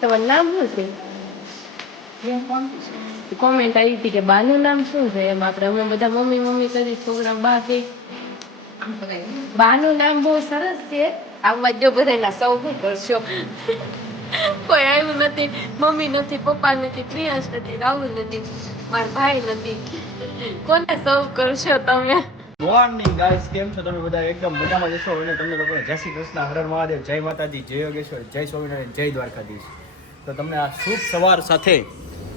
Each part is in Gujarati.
તમારું નામ શું છે? કોમેન્ટ આવી હતી કે બાનું નામ શું છે? એમ આપણે અમે બધા મમ્મી મમ્મી કરી, છોકરા બા કે. બાનું નામ બહુ સરસ છે. આમાં જો બધાના સૌ કરશો. કોઈ આવ્યું નથી, મમ્મી નથી, પપ્પા નથી, પ્રિયાંશ નથી, રાહુલ નથી, મારા ભાઈ નથી. કોને સૌ કરશો તમે? મોર્નિંગ ગાઈસ, કેમ છો તમે બધા? એકદમ મજામાં જશો અને તમને લોકોને જય શ્રી કૃષ્ણ, હર હર મહાદેવ, જય માતાજી, જય યોગેશ્વર, જય સ્વામિનારાયણ, જય દ્વારકાધીશ. તો તમને આ શુભ સવાર સાથે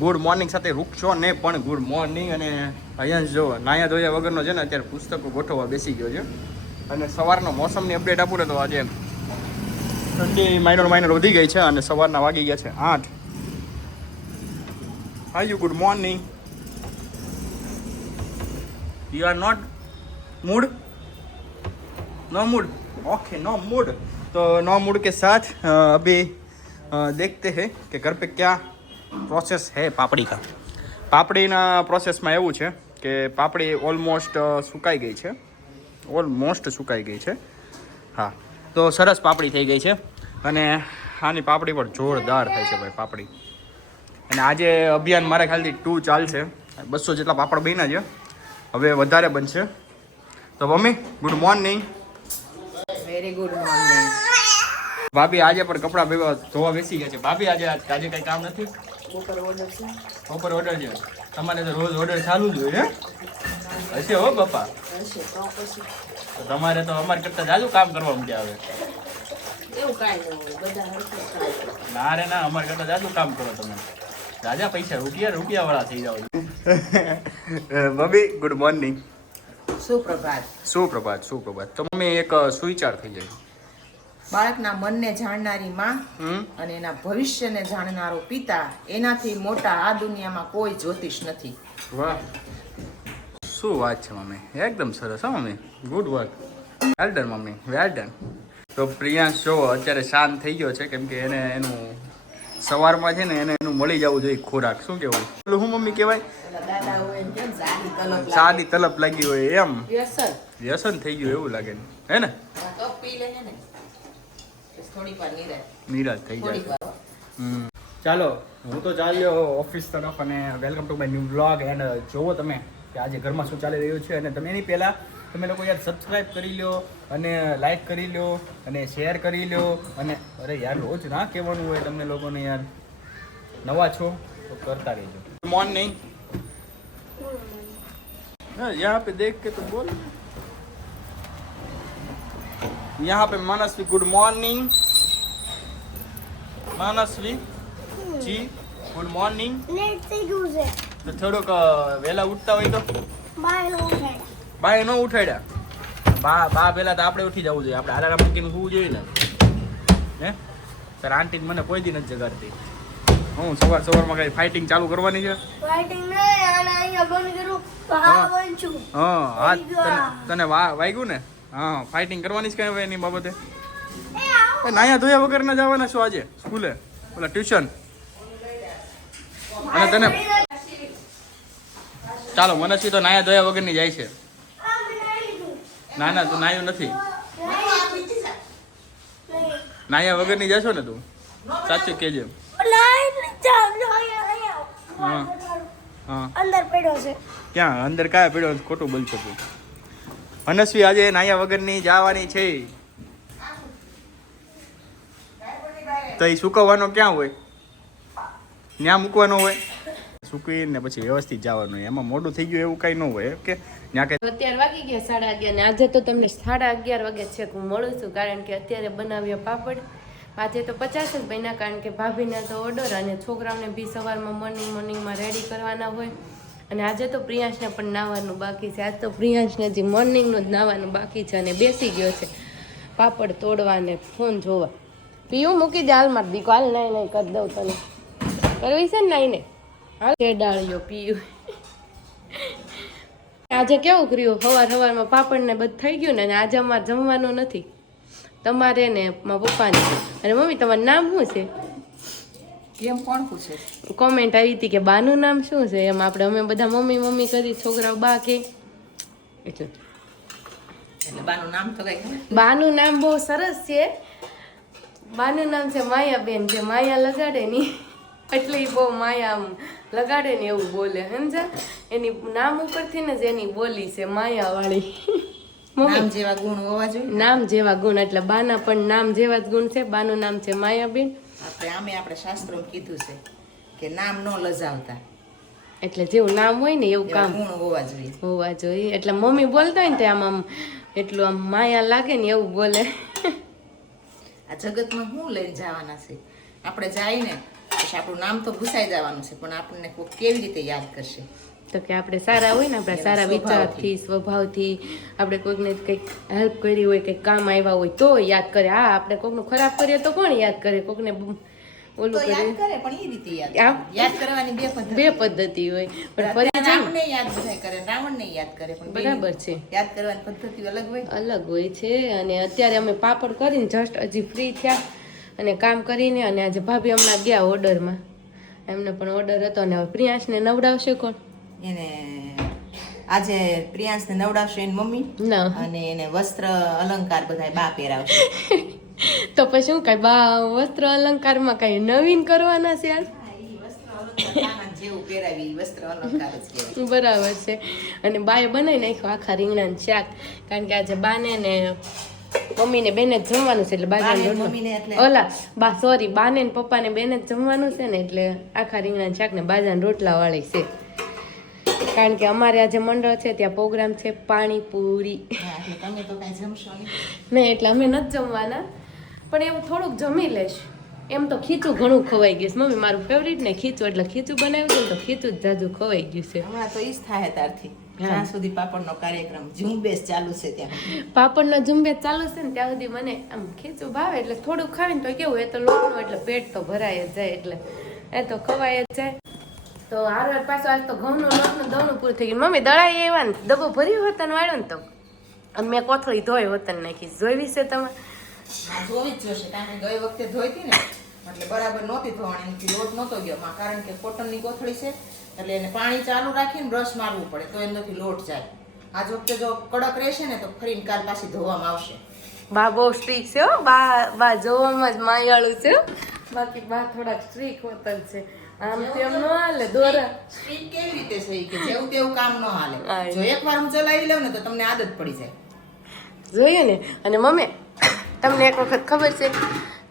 ગુડ મોર્નિંગ સાથે રૂકશો ને પણ ગુડ મોર્નિંગ. અને અહીંયા જો નાયા ધોયા વગરનો છે ને અત્યારે પુસ્તકો ગોઠવવા બેસી ગયો છે. અને સવારનો મોસમની અપડેટ આપું ને તો આજે ઠંડી માઇનર વધી ગઈ છે અને સવારના વાગી ગયા છે 8. Hi you, good morning. You are not mood? No mood, okay no mood. तो नो मूड के साथ अभी देखते हैं कि घर पे क्या प्रोसेस है पापड़ी का. પાપડીના પ્રોસેસમાં એવું છે કે પાપડી ઓલમોસ્ટ સુકાઈ ગઈ છે. હા, તો સરસ પાપડી થઈ ગઈ છે અને આની પાપડી પણ જોરદાર થાય છે ભાઈ પાપડી. અને આજે અભિયાન મારા ખ્યાલથી 2 ચાલશે. 200 જેટલા પાપડ બન્યા છે, હવે વધારે બનશે. તો mummy good morning. Very good morning. ભાભી આજે પણ કપડાં ધોવા બેસી ગયા છે. ભાભી આજે કઈ કામ નથી? ઉપર ઓર્ડર છે. ઉપર ઓર્ડર છે. તમારે તો રોજ ઓર્ડર ચાલુ જ હોય હશે હો બાપા. હશે તો પછી તો તમારે તો અમારે કરતા જાજુ કામ કરવા માંડ્યા હવે. એવું કાંઈ ન હોય, બધા હરખું કામ. ના રે ના, અમારે કરતા જાજુ કામ કરો તમે. રાજા પૈસા રૂપિયા વાળા થઈ જાવ. ભાભી ગુડ મોર્નિંગ. સુપ્રભાત. સુપ્રભાત. તો મમ્મી એક સુવિચાર થઈ જાય. બાળકના મનને જાણનારી માં અને એના ભવિષ્યને જાણનારો પિતા, એનાથી મોટા આ દુનિયામાં કોઈ જ્યોતિષ નથી. વાહ, શું વાત છે મમ્મી, એકદમ સરસ. હા mummy, good work, well done mummy, well done. તો પ્રિયાંશ જો અત્યારે શાંત થઈ ગયો છે કેમ કે એને એનું સવારમાં છે ને એને એનું મળી જવું જોઈએ ખોરાક. શું કેવું? પેલું હું મમ્મી કહેવાય, દાદા હોય એમ કેમ સાદી તલપ લાગી હોય એમ વ્યસન થઈ ગયું એવું લાગે ને, હે ને? તો પી લે ને થોડી વાર નિરાશ થઈ જાય. ચાલો, હું તો ચાલ્યો ઓફિસ તરફ અને welcome to my new vlog. And જોવો તમે કે આજે ઘરમાં શું ચાલી રહ્યું છે. અને તમે એની પહેલાં તમે લોકો યાર સબસ્ક્રાઈબ કરી લો અને લાઈક કરી લો અને શેર કરી લો. અને અરે યાર રોજ ના કહેવાનું હોય તમને લોકોને યાર, નવા છો તો કરતા રહેજો. Good morning. यहाँ पे देख के तो बोल. यहाँ पे मानसवी गुड मॉर्निंग. मानसवी जी गुड मॉर्निंग. તો થોડોક વહેલા ઉઠતા હોય તો બાય નો ઉઠાડ્યા. બા પહેલા તો આપણે ઉઠી જવું જોઈએ. આપણે આલારામ મૂકીને હોવું જોઈએ ને, હે? તાર આંટી મને કોઈ દી નથી જગાડતી. હું સવારમાં કઈ ફાઇટિંગ ચાલુ કરવાની છે? હા, તને વાગ્યું ને? હા, ફાઇટિંગ કરવાની જ કઈ હવે એની બાબતે. નાયા ધોયા વગર ના જવાના છો આજે સ્કૂલે, ઓલા ટ્યુશન? અને તને ચાલો, મનસ્વી તો નાયા ધોયા વગર ની જાય છે. ના તું નાયું નથી. નાયા વગર ની જશો ને તું? સાચું કેજે. અંદર પડ્યો છે. ક્યાં અંદર? કયા પડ્યો? ખોટું બોલશો તું. મનસ્વી આજે નાયા વગર ની જવાની છે. તો એ સુકવવાનો ક્યાં હોય? ત્યાં મૂકવાનો હોય. સૂકવીને પછી વ્યવસ્થિત જવાનું હોય. એમાં મોડું થઈ ગયું એવું કઈ ન હોય કે ત્યાં કઈ. અત્યારે વાગી ગયા 11:30 ને આજે તો તમને 11:30 વાગે છે હું મળું છું, કારણ કે અત્યારે બનાવ્યો પાપડ. આજે તો 50 જ બન્યા, કારણ કે ભાભીને તો ઓર્ડર અને છોકરાઓને બી સવારમાં મોર્નિંગમાં રેડી કરવાના હોય. અને આજે તો પ્રિયાંશને પણ નાવાનું બાકી છે. આજ તો પ્રિયાંશને હજી મોર્નિંગનું જ નાવાનું બાકી છે અને બેસી ગયો છે પાપડ તોડવાને ફોન જોવા. પીયું મૂકી દે હાલમાં દીકો, હાલ નહીં કરી દઉં તને. કરવી છે ને નાઈને? હાલ કેડાળ્યો પીયું. આજે કેવું કર્યું, સવારમાં પાપડ ને બધું થઈ ગયું ને. આજે અમારે જમવાનું નથી, તમારે ને મારા પપ્પાને. અને મમ્મી તમારું નામ શું છે? કેમ કોણ પૂછે? કોમેન્ટ આવી હતી કે બાનું નામ શું છે? એમ આપણે અમે બધા મમ્મી મમ્મી કરી, છોકરાઓ બા કે. એટલે બાનું નામ તો કઈ બાનું નામ બહુ સરસ છે. બાનું નામ છે માયાબેન, જે માયા લગાડે ની એટલે ઈ બહુ માયા આમ લગાડે ને એવું બોલે, સમજા? એની નામ ઉપરથી ને જ એની બોલી છે માયાવાળી. નામ જેવા ગુણ હોવા જોઈએ. નામ જેવા ગુણ, એટલે બાના પણ નામ જેવા જ ગુણ છે. બાનું નામ છે માયાબેન. આપણે શાસ્ત્રોમાં કીધું છે કે નામ નો લજાવતા, એટલે જેવું નામ હોય ને એવું કામ ગુણ હોવા જોઈએ. એટલે મમ્મી બોલતા હોય ને તે આમ એટલું આમ માયા લાગે ને એવું બોલે. આ જગતમાં શું લઈને જવાના છે? આપણે જાય ને પછી આપણું નામ તો ભૂસાઈ જવાનું છે, પણ આપણને કોઈ કેવી રીતે યાદ કરશે? તો કે આપણે સારા હોય ને, આપણા સારા વિચારથી, સ્વભાવથી, આપણે કોઈકને કંઈક હેલ્પ કરી હોય, કંઈક કામ આવ્યા હોય તો યાદ કરે. હા, આપણે કોઈકનું ખરાબ કરીએ તો કોણ યાદ કરે? કોઈકને ઓલું યાદ કરે, પણ એ રીતે યાદ કરવાની બે પદ્ધતિ હોય. પણ ફરી રામને યાદ બધા કરે, રાવણને યાદ કરે, પણ બરાબર છે, યાદ કરવાની પદ્ધતિ અલગ હોય છે. અને અત્યારે અમે પાપડ કરીને જસ્ટ હજી ફ્રી થયા અને કામ કરીને, અને આજે ભાભી હમણાં ગયા ઓર્ડરમાં, એમને પણ ઓર્ડર હતો. ને હવે પ્રિયાંશને નવડાવશે કોણ? એને આજે પ્રિયાંશને નવડાવશે એની મમ્મી, અને એને વસ્ત્ર અલંકાર બધા બા પહેરાવશે. તો પછી શું કઈ બા વસ્ત્ર અલંકારમાં કઈ નવીન કરવાના છે આજ? જેવું પહેરાવી વસ્ત્ર અલંકાર જ કહેવાય. બરાબર છે. અને બાએ બનાવી નાખ્યું આખા રીંગણાનું શાક, કારણ કે આજે બાને ને મમ્મીને બેને જ જમવાનું છે, એટલે બાજરાના ઓલા બા સોરી બાને ને પપ્પાને બેને જ જમવાનું છે ને, એટલે આખા રીંગણાનું શાક ને બાજરાના રોટલા વાળી છે. કારણ કે અમારે આજે મંડળ છે, ત્યાં પ્રોગ્રામ છે પાણીપુરી. તમે તો કઈ જમશો નહીં, એટલે અમે નથી જમવાના, પણ એવું થોડુંક જમી લઈશ. એમ તો ખીચું ઘણું ખવાઈ ગયું છે મમ્મી, મારું ફેવરિટ ને ખીચું, એટલે ખીચું બનાવ્યું છે તો ખીચું જ જાજુ ખવાઈ ગયું છે. હમણાં તો ઈ જ થાય તારથી, જ્યાં સુધી પાપડનો કાર્યક્રમ ઝુંબેશ ચાલુ છે ત્યાં પાપડનો ઝુંબેશ ચાલુ છે ને ત્યાં સુધી મને આમ ખીચું ભાવે, એટલે થોડુંક ખાવીને તો કેવું, એ તો લોટનું એટલે પેટ તો ભરાય જ જાય, એટલે એ તો ખવાય જ જાય. તો હારવાર પાછો આજ તો ઘઉંનો લોટનું દવણું પૂરું થઈ ગયું. મમ્મી દળાઈ એવા ને ડબ્બો ભર્યો હોતા ને વાળ્યો ને તો મેં કોથળી ધોઈ હોતા નાખી. જોઈ છે તમે? જોવી જ જોશે, કારણ કે ગઈ વખતે ધોઈ હતી ને એટલે બરાબર નહોતી ધોવાની, એનાથી લોટ નહોતો ગયો, કારણ કે કોટનની કોથળી છે એટલે એને પાણી ચાલુ રાખીને બ્રશ મારવું પડે તો એનાથી લોટ જાય. આજ વખતે જો કડક રહેશે ને તો ફરીને કાલ પાછી ધોવામાં આવશે. બા બહુ સ્ટ્રીક છે હો, બા જોવામાં જ માયાળું છે, બાકી બા થોડાક સ્ટ્રીક હોતા છે. આમ તેમ ન હાલે, દોરા સ્ટ્રીક કેવી રીતે છે કે જેવું તેવું કામ ન હાલે. જો એકવાર હું ચલાવી લઉં ને તો તમને આદત પડી જાય. જોઈએ ને. અને મમ્મી તમને એક વખત ખબર છે,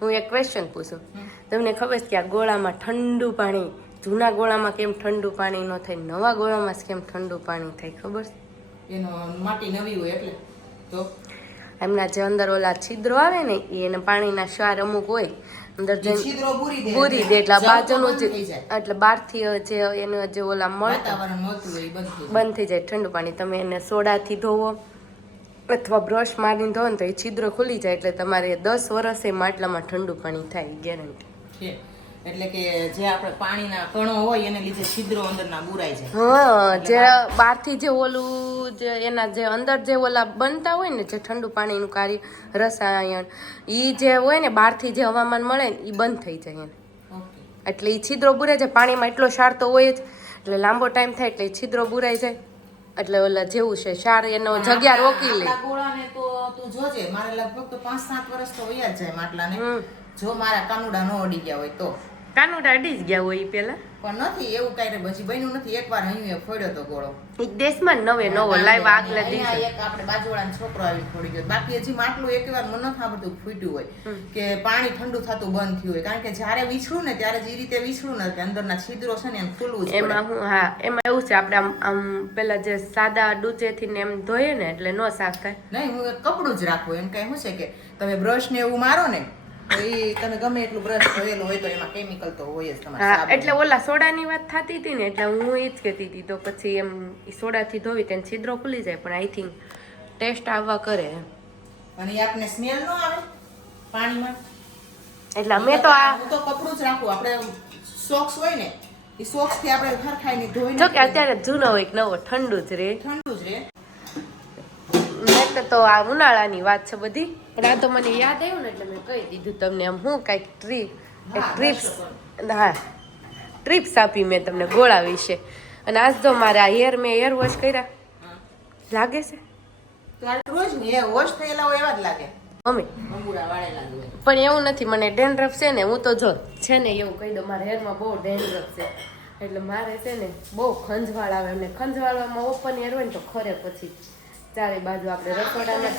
હું એક ક્વેશ્ચન પૂછું, તમને ખબર છે કે આ ગોળામાં ઠંડુ પાણી, જૂના ગોળામાં કેમ ઠંડુ પાણી ન થાય, નવા ગોળામાં કેમ ઠંડુ પાણી થાય ખબર છે? એનો માટી નવી હોય એટલે. તો એમના જે અંદર ઓલા છિદ્રો આવે ને એને પાણીના ક્ષાર અમુક હોય અંદર છિદ્રો પૂરી દે, એટલે બાજુનું એટલે બહારથી જે એનું જે ઓલા વાતાવરણ મળતું હોય બંધ થઈ જાય ઠંડુ પાણી. તમે એને સોડાથી ધોવો અથવા બ્રશ મારીને ધોવો ને તો એ છિદ્ર ખુલી જાય, એટલે તમારે 10 વર્ષે માટલામાં ઠંડુ પાણી થાય, ગેરંટી. એટલે કે જે આપણે પાણીના કણો હોય એને લીધે છિદ્રો અંદરના બુરાઈ જાય. હા, જે બહારથી જે ઓલું જે એના જે અંદર જે ઓલા બનતા હોય ને જે ઠંડુ પાણીનું કાર્ય રસાયણ ઈ જે હોય ને બહારથી જે હવામાન મળે ને ઈ બંધ થઈ જાય એને, એટલે ઈ છિદ્રો બુરાઈ જાય. પાણીમાં એટલો ક્ષાર તો હોય જ, એટલે લાંબો ટાઈમ થાય એટલે છિદ્રો બુરાઈ જાય, એટલે ઓલા જેવું છે ક્ષાર એનો જગ્યા રોકી લે. ગોળાને તો તું જોજે, મારે લગભગ તો 5-7 વર્ષ તો વયા જ જાય માટલાને, જો મારા કાનુડા ન અડી ગયા હોય તો. કાનુડા અડી જ ગયા હોય પેલા, પણ નથી એવું કઈ પછી બન્યું નથી. એકવાર અહીં ફોડ્યો તો ગોળો, એક દેશમાં નવો લાઈવ આગલા દિવસે એક આપણે બાજુવાળાનો છોકરો આવી ફોડી ગયો. બાકી હજી માટલું એકવાર મને નથી આવડતું ફૂટ્યું હોય કે પાણી ઠંડુ થતું બંધ થયું હોય, કારણ કે જ્યારે વિછળું ને ત્યારે જે રીતે વિછળું ને કે અંદરના છિદ્રો છે ને એમ ખુલવું જ એમાં હું હા એમાં એવું છે આપણે આમ પેલા જે સાદા ડૂચેથી ને એમ ધોઈએ ને એટલે નો સાફ થાય. નહીં, હું કપડું જ રાખું. એમ કઈ શું છે કે તમે બ્રશ ને એવું મારો ને તો એ તમે ગમે એટલું બ્રશ ધોયેલું હોય તો એમાં કેમિકલ તો હોય જ તમારે. હા, એટલે ઓલા સોડાની વાત થતી હતી ને એટલે હું એ જ કહેતી હતી. તો પછી એમ સોડાથી ધોવી તેને છિદ્રો ખુલી જાય, પણ આઈ થિંક ટેસ્ટ આવવા કરે અને આપને સ્મેલ ન આવે પાણીમાં. એટલે અમે તો હું તો કપડું જ રાખું. આપણે સોક્સ હોય ને એ સોક્સ થી આપણે હરખાઈને ધોઈને, જો કે અત્યારે જૂનો હોય કે નવો ઠંડુ જ રહે. મેં તો આ ઉનાળાની વાત છે બધી, પણ આ તો મને યાદ આવ્યું ને એટલે મેં કહી દીધું તમને. આમ હું કાંઈક ટ્રીપ્સ આપી મેં તમને ગોળા વિશે. અને આજ તો મારા મેં હેર વોશ કર્યા લાગે છે રોજ ને વોશ થયેલા હોય એવા જ લાગે મમ્મી. અંગૂરા વાળેલા હોય. પણ એવું નથી, મને ડેન્ડ્રફ છે ને, હું તો જો છે ને એવું કહી દઉં, મારા હેરમાં બહુ ડેન્ડ્રફ છે, એટલે મારે છે ને બહુ ખંજવાળ આવે, એમને ખંજવાળવામાં ઓપન હેર હોય ને તો ખરે પછી ચારે બાજુ આપણે રસોડામાં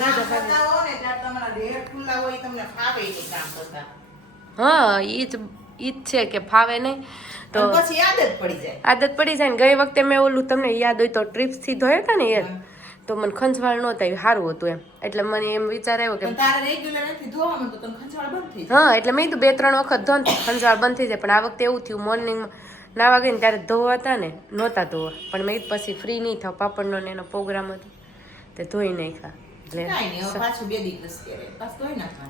હા ઈ જ છે કે ફાવે નહીં તો પછી આદત પડી જાય. આદત પડી જાય ને. ગઈ વખતે મેં ઓલું તમને યાદ હોય તો ટ્રીપ્સથી ધોયા હતા ને યાર, તો મને ખંજવાળ નહોતા, એ સારું હતું એમ, એટલે મને એમ વિચાર આવ્યો કે તારે રેગ્યુલર નથી ધોવામાં તો તને ખંજવાળ બંધ થઈ જાય. હા, એટલે મેં કીધું 2-3 વખત ધોન ખંજવાળ બંધ થઈ જાય, પણ આ વખતે એવું થયું મોર્નિંગમાં નાવા ગઈ ને ત્યારે ધોવા હતા ને નહોતા ધોવા, પણ મેં પછી ફ્રી નહીં થાવ, પાપડનો ને એનો પ્રોગ્રામ હતો તે ધોઈ નાખ્યા.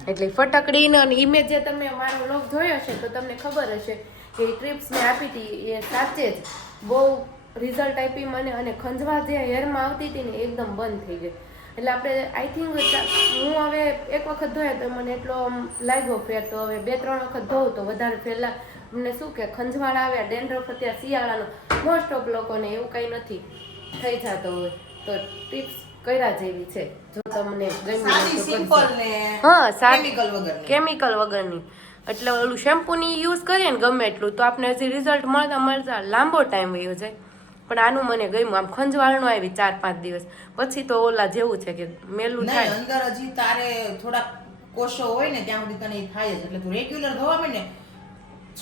એટલે ફટકડીનો ઇમેજ જે તમે મારો વ્લોગ જોયો હશે તો તમને ખબર હશે કે ટ્રીપ્સ મેં આપી હતી એ સાચે જ બહુ રિઝલ્ટ આપી મને, અને ખંજવાળ જે હેરમાં આવતી હતી ને એકદમ બંધ થઈ ગઈ. એટલે આપણે આઈ થિંક હું હવે એક વખત ધોયા તો મને એટલો લાગ્યો ફેર, તો હવે 2-3 વખત ધોઉં તો વધારે ફેરલા અમને શું કે ખંજવાળ આવ્યા, ડેન્ડ્રફ અત્યારે શિયાળાનો મોસ્ટ ઓફ લોકોને એવું કંઈ નથી થઈ જતો હોય, તો ટિપ્સ કર્યા જેવી છે. જો તમને કેમિકલ વગરની, એટલે ઓલું શેમ્પૂની યુઝ કરીએ ને ગમે એટલું તો આપણે હજી રિઝલ્ટ મળતા લાંબો ટાઈમ વયો જાય, પણ આનું મને ગમ્યું. આમ ખંજવાળ નો આવી 4-5 દિવસ પછી તો ઓલા જેવું છે કે મેલું થાય. અંદર હજી તારે થોડા કોષો હોય ને ત્યાં સુધી તને થાય જ, એટલે તું રેગ્યુલર ધોવા માંડ ને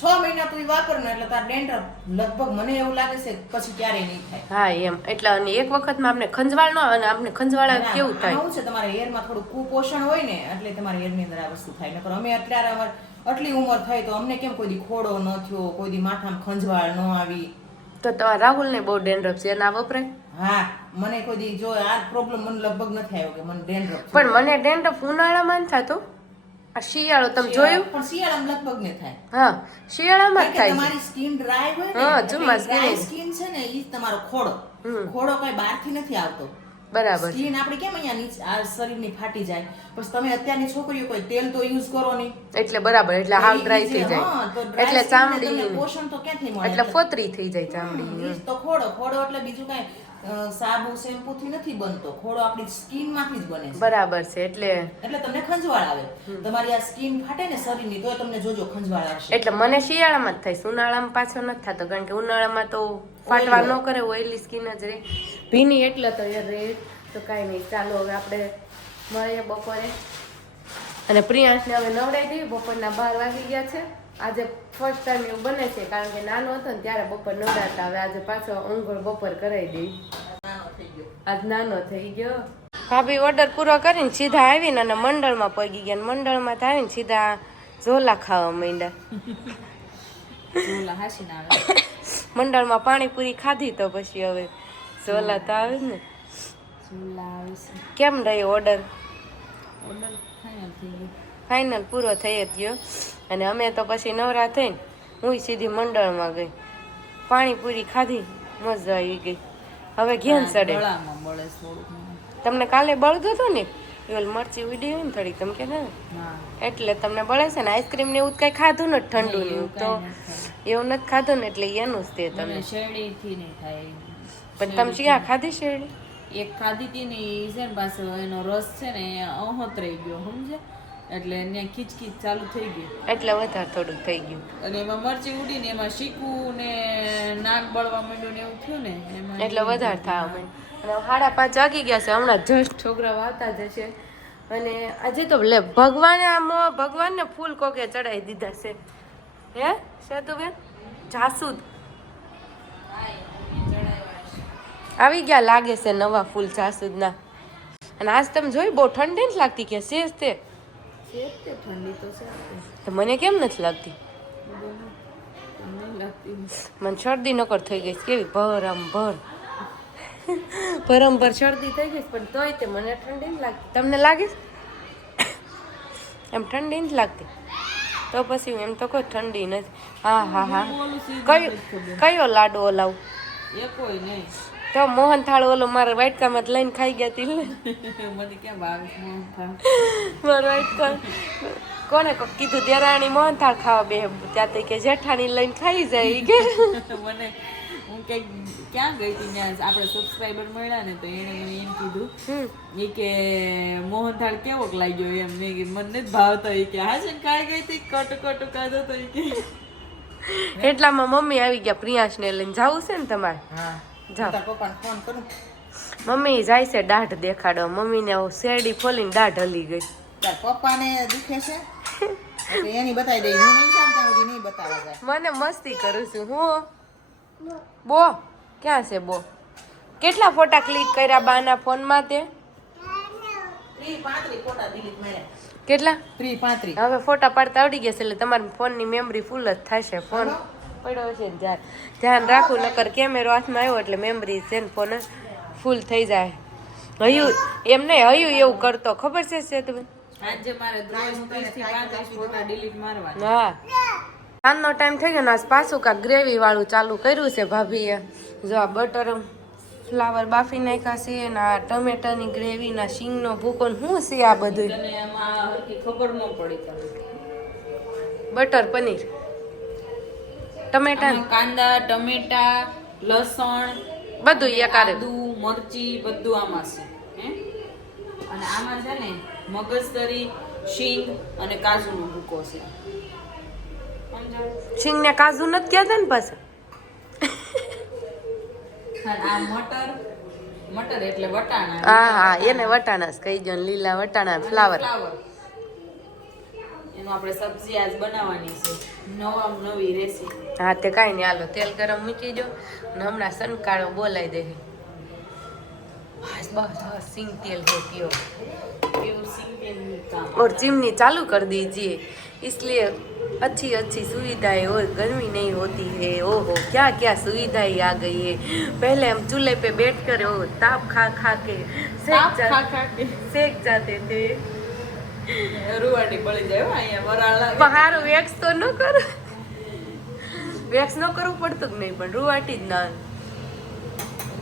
6 મહિના તું વાપર ને એટલે તાર ડેન્ડ્રફ લગભગ મને એવું લાગે છે પછી ક્યારેય નહીં થાય. હા એમ, એટલે અને એક વખતમાં આપણે ખંજવાળ નો, અને આપણે ખંજવાળ કેવું થાય આવું છે તમારા હેરમાં થોડું કુપોષણ હોય ને એટલે તમારા હેરની અંદર આ વસ્તુ થાય. નકર અમે અત્યારે આટલી ઉંમર થઈ તો અમને કેમ કોઈ દી ખોડો ન થયો, કોઈ દી માથામાં ખંજવાળ ન આવી. તો તમારા રાહુલ ને બહુ ડેન્ડ્રફ છે, ના વપરાય? હા, મને કોઈ દી જો આ પ્રોબ્લેમ મને લગભગ નથી આવ્યો કે મને ડેન્ડ્રફ. પણ મને ડેન્ડ્રફ ઉનાળામાં થતો, આ શિયાળો તમે જોયું? પણ શિયાળામાં લગભગ ને થાય. હા, શિયાળામાં જ થાય. તમારી સ્કિન ડ્રાય હોય ને, હા, જો મારી ડ્રાય સ્કિન છે ને ઈ તમારો ખોડો. ખોડો કઈ બહારથી નથી આવતો. બરાબર. સ્કિન આપણી કેમ અહીંયા નીચે આ શરીરની ફાટી જાય, પછી તમે અત્યારની છોકરીઓ કોઈ તેલ તો યુઝ કરો નહીં, એટલે બરાબર, એટલે હાવ ડ્રાય થઈ જાય, એટલે ચામડી પોષણ તો ક્યાંથી મળે, એટલે ફોતરી થઈ જાય ચામડી. તો ખોડો એટલે બીજું કઈ સાબુ શેમ્પુ થી નથી બનતો, ખોડો આપણી સ્કિન માંથી જ બને છે. બરાબર છે, એટલે તમને ખંજવાળ આવે. તમારી આ સ્કિન ફાટે ને શરીરની તો તમને જોજો ખંજવાળ આવશે. એટલે મને શિયાળામાં જ થાય, ઉનાળામાં પાછો નથી થતો, કારણ કે ઉનાળામાં તો ફાટવા ન કરે, ઓઇલી સ્કિન જ રહે, ભીની એટલે તો યાર રહે. તો કાંઈ નહીં, ચાલો હવે આપણે મળીએ બપોરે, અને પ્રિયાંશને હવે નવડાવી દઈએ. બપોરના 12 વાગી ગયા છે. આજે ફર્સ્ટ ટાઈમ એવું બને છે, કારણ કે નાનો હતો ને ત્યારે બપોર નવડાતા, હવે આજે પાછો ઊંઘ બપોર કરાવી દઈ. આજ નાનો થઈ ગયો. ભાભી ઓર્ડર પૂરો કરીને સીધા આવીને અને મંડળમાં પગી ગયા, મંડળમાં આવીને સીધા ઝોલા ખાવા માંડ્યા. મંડળમાં પાણીપુરી ખાધી તો પછી હવે ઝોલા તો આવે ને. કેમ રહ્યો ઓર્ડર? ફાઇનલ પૂરો થઈ જ ગયો, અને અમે તો પછી નવરા થઈને હું સીધી મંડળમાં ગઈ, પાણીપુરી ખાધી, મજા આવી ગઈ. હવે ઘેન ચડે. તમને કાલે બળતો હતો ને, એલ મરચી ઉડી હોય ને થોડીક, તમે કે ને એટલે તમને બળે છે ને. આઈસ્ક્રીમ ને એવું કઈ ખાધું ને ઠંડુ ને તો એવું નથી ખાધું ને, એટલે એનું જ તે તમને શેરડીથી નહીં થાય. પણ તમે ક્યાં ખાધી શેરડી? એક ખાધી હતી ને એ છે ને પાછો એનો રસ છે ને અહોતરાઈ ગયો, સમજે, એટલે ત્યાં ખીચખીચ ચાલુ થઈ ગઈ, એટલે વધારે થોડુંક થઈ ગયું, અને એમાં મરચી ઉડીને એમાં શીકું ને નાક બળવા માંડ્યું ને એવું થયું ને એમાં, એટલે વધારે થવા માંડ્યું. અને 5:30 વાગી ગયા છે, હમણાં જસ્ટ છોકરાઓ આવતા જશે. અને આજે તો લે ભગવાનને ફૂલ કોકે ચડાવી દીધા છે. હે સેતુબેન? જાસૂદ આવી ગયા લાગે છે, નવા ફૂલ જાસૂદના. અને આજ તમે જોઈ બહુ ઠંડી નથી લાગતી કે સેજ તે? ઠંડી તો છે, મને કેમ નથી લાગતી? મને શરદી નકર થઈ ગઈ, કેવી ભરમ શરદી થઈ ગઈ, પણ તોય તે મને ઠંડી નથી લાગતી. તમને લાગે? એમ ઠંડી નથી લાગતી? તો પછી એમ તો કોઈ ઠંડી નથી. હા કયો લાડુ ઓલાવું? એ કોઈ નહીં. તો મોહનથાળ ઓલો મારા વાટકામાં લઈને ખાઈ ગયા હતી. મને ક્યાં ભાવે મોહનથાળ? મારા વાટકા કોને કીધું દેરાણી મોહનથાળ ખાવા બે, ત્યાં કે જેઠાણી લઈને ખાઈ જાય કે. મને હું કંઈક ક્યાં ગઈ હતી ત્યાં આપણે સબસ્ક્રાઈબર મળ્યા ને તો એણે મને એમ કીધું ઈ કે મોહનથાળ કેવોક લાગ્યો એમ મેં કીધું મને નથી ભાવતો ઈ કે હા છે કાંઈ ગઈ હતી કટુ ખાધો તો ઈ કે એટલામાં મમ્મી આવી ગયા પ્રિયાંશને લઈને જવું છે ને તમારે હા જાઓ તાર પપ્પાને ફોન કરું મમ્મી જાય છે દાઢ દેખાડો મમ્મીને શેરડી ખોલીને દાઢ હલી ગઈ તાર પપ્પાને દુખે છે એટલે એની બતાવી દઈ હું નહીં જાણ ત્યાં સુધી નહીં બતાવવા જાય મને મસ્તી કરું છું હું બો ક્યાં છે બો કેટલા ફોટા ક્લિક કર્યા બાના ફોનમાં તે 30-35 ફોટા ડિલીટ માર્યા કેટલા 30-35 હવે ફોટા પાડતા આવડી ગયા છે એટલે તમારા ફોનની મેમરી ફૂલ જ થશે ફોન પડ્યો છે ને ધ્યાન રાખવું નકર કેમેરો હાથમાં આવ્યો એટલે મેમરી છે ને ફોન ફૂલ થઈ જાય હયું એમ નહીં હયું એવું કરતો ખબર છે તમે આજે મારે 30 થી 35 ફોટા ડિલીટ મારવા હા સાંજનો ટાઈમ થઈ ગયો ને આજ પાછું કાંક ગ્રેવી વાળું ચાલુ કર્યું છે ભાભીએ જો આ બટર ફ્લાવર બાફી નાખ્યા છે ને આ ટમેટાની ગ્રેવી ના શીંગનો ભૂકો ને શું છે આ બધું તને એમાં હરખી ખબર ન પડી તને બટર પનીર ટમેટા આમાં કાંદા ટમેટા લસણ બધું એકારે આદુ મરચી બધું આમાં છે હે અને આમાં છે ને મગજતરી શીંગ અને કાજુનો ભૂકો છે સમજાવ શીંગ ને કાજુ નથી કહેતા ને પાછા અને આ મટર એટલે વટાણા હા હા એને વટાણા જ કહી દો ને લીલા વટાણા ફ્લાવર એનું આપણે સબ્જી આજ બનાવવાની છે નવી રેસીપી હા તે કાંઈ નહીં હાલો તેલ ગરમ મૂકી દો ને હમણાં સનકાળો બોલાવી દે બસ બસ બસ सिंग तेल है पियो प्योर सिंग तेल का और चिमनी चालू कर दीजिए इसलिए अच्छी अच्छी सुविधाएं और गर्मी नहीं होती है ओहो क्या क्या सुविधाएं आ गई है पहले हम चूल्हे पे बैठ कर वो ताप खा खा के सेक जाते थे रुवाटी बળી જાય હો અહીંયા વરાળ લાગે પહારો વેક્સ તો ન કર વેક્સ ન કરવું પડતું કે નહીં પણ રૂવાટી જ ના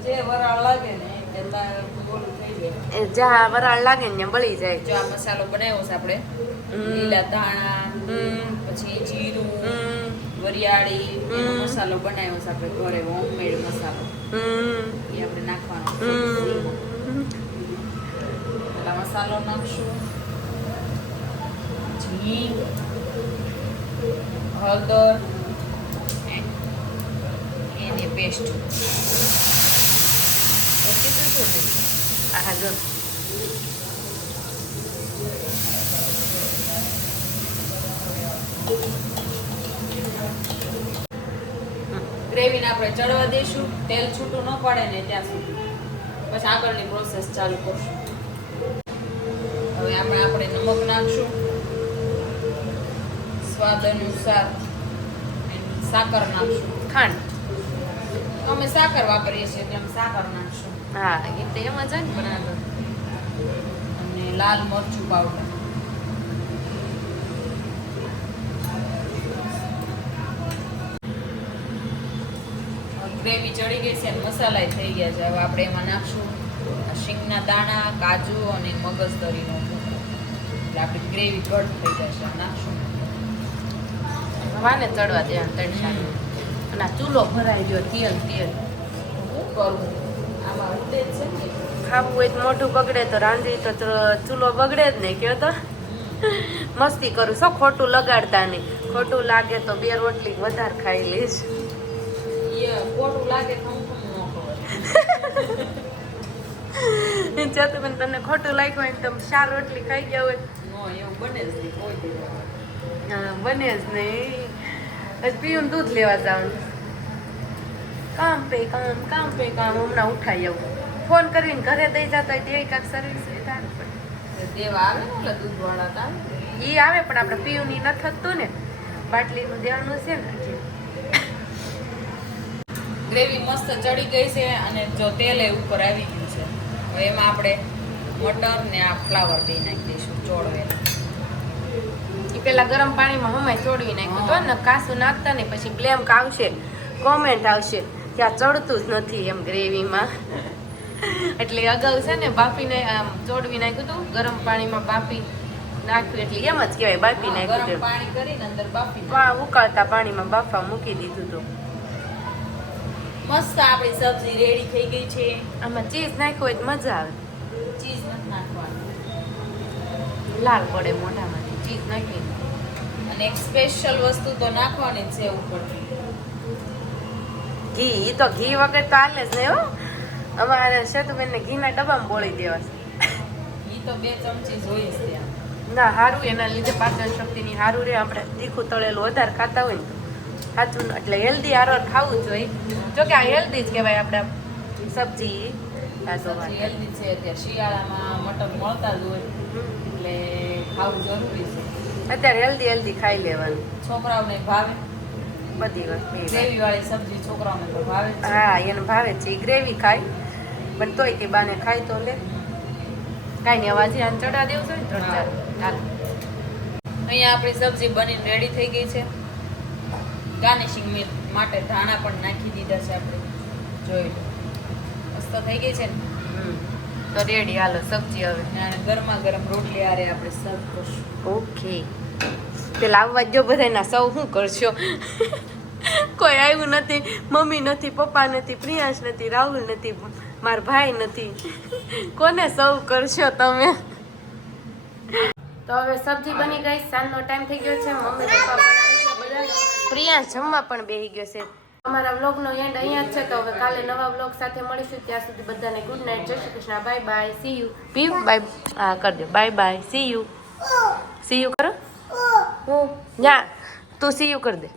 જે વરાળ લાગે ને પેલા બોલું થઈ જાય જ્યાં વરાળ લાગે ને ત્યાં બળી જાય જો આ મસાલો બનાવ્યો છે આપણે લીલા ધાણા પછી જીરું વરિયાળી એનો મસાલો બનાવ્યો છે આપણે ઘરે હોમમેડ મસાલો એ આપણે નાખવાનો પેલા મસાલો નાખશું હિંગ હળદર એની પેસ્ટ હા જો ગ્રેવીને આપણે ચડવા દઈશું તેલ છૂટું ન પડે ને ત્યાં સુધી પછી આગળની પ્રોસેસ ચાલુ કરશું હવે આપણે નમક નાખશું સ્વાદ અનુસાર સાકર નાખશું ખાંડ અમે સાકર વાપરીએ છીએ એટલે અમે સાકર નાખશું હા એ તો એમ જ ને પણ અને લાલ મરચું પાવડર ગ્રેવી ચડી ગઈ છે અને મસાલા થઈ ગયા છે હવે આપણે એમાં નાખશું શીંગના દાણા કાજુ અને મગજતરીનો ભૂકો એટલે આપણી ગ્રેવી ઘટ થઈ જશે નાખશું વાને ચડવા દે તડસાનું અને આ ચૂલો ભરાઈ ગયો તેલ તેલ શું કરવું આમાં ઉડે જ છે ને ખાવું હોય તો મોઢું બગડે તો રાંધી તો ચૂલો બગડે જ નહીં કયો તો મસ્તી કરું શું ખોટું લગાડતા નહીં ખોટું લાગે તો બે રોટલી વધારે ખાઈ લઈશ એ ખોટું લાગે તો હું ન ખબર જો તમે તને ખોટું લાગ્યું હોય તો તમે 4 રોટલી ખાઈ ગયા હોય નો એવું બને જ નહીં કોઈ દી હા બને જ નહીં હજી પીવું દૂધ લેવા જવાનું કામ પે કામ હમણાં ઉઠાઈ આવું ફોન કરીને ઘરે દઈ જતા હોય તે કાંક સર્વિસ સારું પડે દેવા આવે ને ઓલા દૂધવાળા તા એ આવે પણ આપણે પીવુંની ન થતું ને બાટલીનું દેવાનું છે ને એટલે ગ્રેવી મસ્ત ચડી ગઈ છે અને જો તેલ ઉપર આવી ગયું છે હવે એમાં આપણે મટર ને આ ફ્લાવર બે નાખી દઈશું ચોળવેલા એ પેલા ગરમ પાણીમાં હમાય ચોડવી નાખ્યું તો ને કાસું નાખતા ને પછી બ્લેમ આવશે કોમેન્ટ આવશે કે આ ચડતું જ નથી એમ ગ્રેવીમાં એટલે અગાઉ છે ને બાફીને આમ ચોડવી નાખ્યું હતું ગરમ પાણીમાં બાફી નાખ્યું એટલે એમ જ કહેવાય બાફી નાખ્યું ગરમ પાણી કરીને અંદર બાફી ઉકાળતા પાણીમાં બાફા મૂકી દીધું હતું મસ્ત આપણી સબ્જી રેડી થઈ ગઈ છે. આમાં ચીઝ નાખ્યું હોય તો મજા આવે. ચીઝ નથી નાખવાનું લાલ પડે મોઢામાંથી ચીઝ નાખી. અને એક સ્પેશિયલ વસ્તુ તો નાખવાની જ છે ઉપરથી. ઘી ઈ તો ઘી વગર તો હાલે જ નહીં હો. અમારે સેતુબેનને ઘીના ડબ્બામાં બોળી દેવા છે. ઈ તો 2 ચમચી જોઈ જ ત્યાં. ના સારું એના લીધે પાચન શક્તિની સારું રહે. આપણે તીખું તળેલું વધારે ખાતા હોય ને તો સાચું એટલે હેલ્ધી આરોર ખાવું જોઈએ. જો કે આ હેલ્ધી જ કહેવાય આપણે સબ્જી. સબ્જી હેલ્ધી છે. અત્યારે શિયાળામાં મટન મળતા જ હોય એટલે ખાવું જરૂરી છે. અત્યારે હેલ્ધી ખાઈ લેવાનું. છોકરાઓને ભાવે બધી વસ્તુ ગ્રેવી વાળી સબ્જી છોકરાઓને તો ભાવે જ છે. હા એને ભાવે છે. ગ્રેવી ખાય પણ તોય તે બાને ખાય તો લે કાંઈ નહીં. અવાજ આને ચડા દેવું છે ને 3-4 હાલ. અહીંયા આપણી સબ્જી બનીને રેડી થઈ ગઈ છે. ગાર્નિશિંગ માટે ધાણા પણ નાખી દીધા છે આપણે. જોઈ લો મસ્ત થઈ ગઈ છે ને. તો રેડી હાલો સબ્જી હવે. અને ગરમા ગરમ રોટલી આરે આપણે સર્વ કરશું. ઓકે પેલા આવવા જો બધાના સૌ શું કરશો? કોઈ આવ્યું નથી. મમ્મી નથી, પપ્પા નથી, પ્રિયાંશ નથી, રાહુલ નથી, મારા ભાઈ નથી. કોને સૌ કરશો તમે? તો હવે સબ્જી બની ગઈ. સાંજનો ટાઈમ થઈ ગયો છે. મમ્મી પપ્પા પણ આવી ગયા બધા. પ્રિયાંશ જમવા પણ બેસી ગયો છે. અમારા વ્લોગનો એન્ડ અહીંયા જ છે. તો હવે કાલે નવા વ્લોગ સાથે મળીશું. ત્યાં સુધી બધાને good night. Jai Shri Krishna. Bye bye. See you. પીવ બાય. હા કરી દો. Bye bye. See you. See you કરો. હું યા તું સી યુ કરી દે.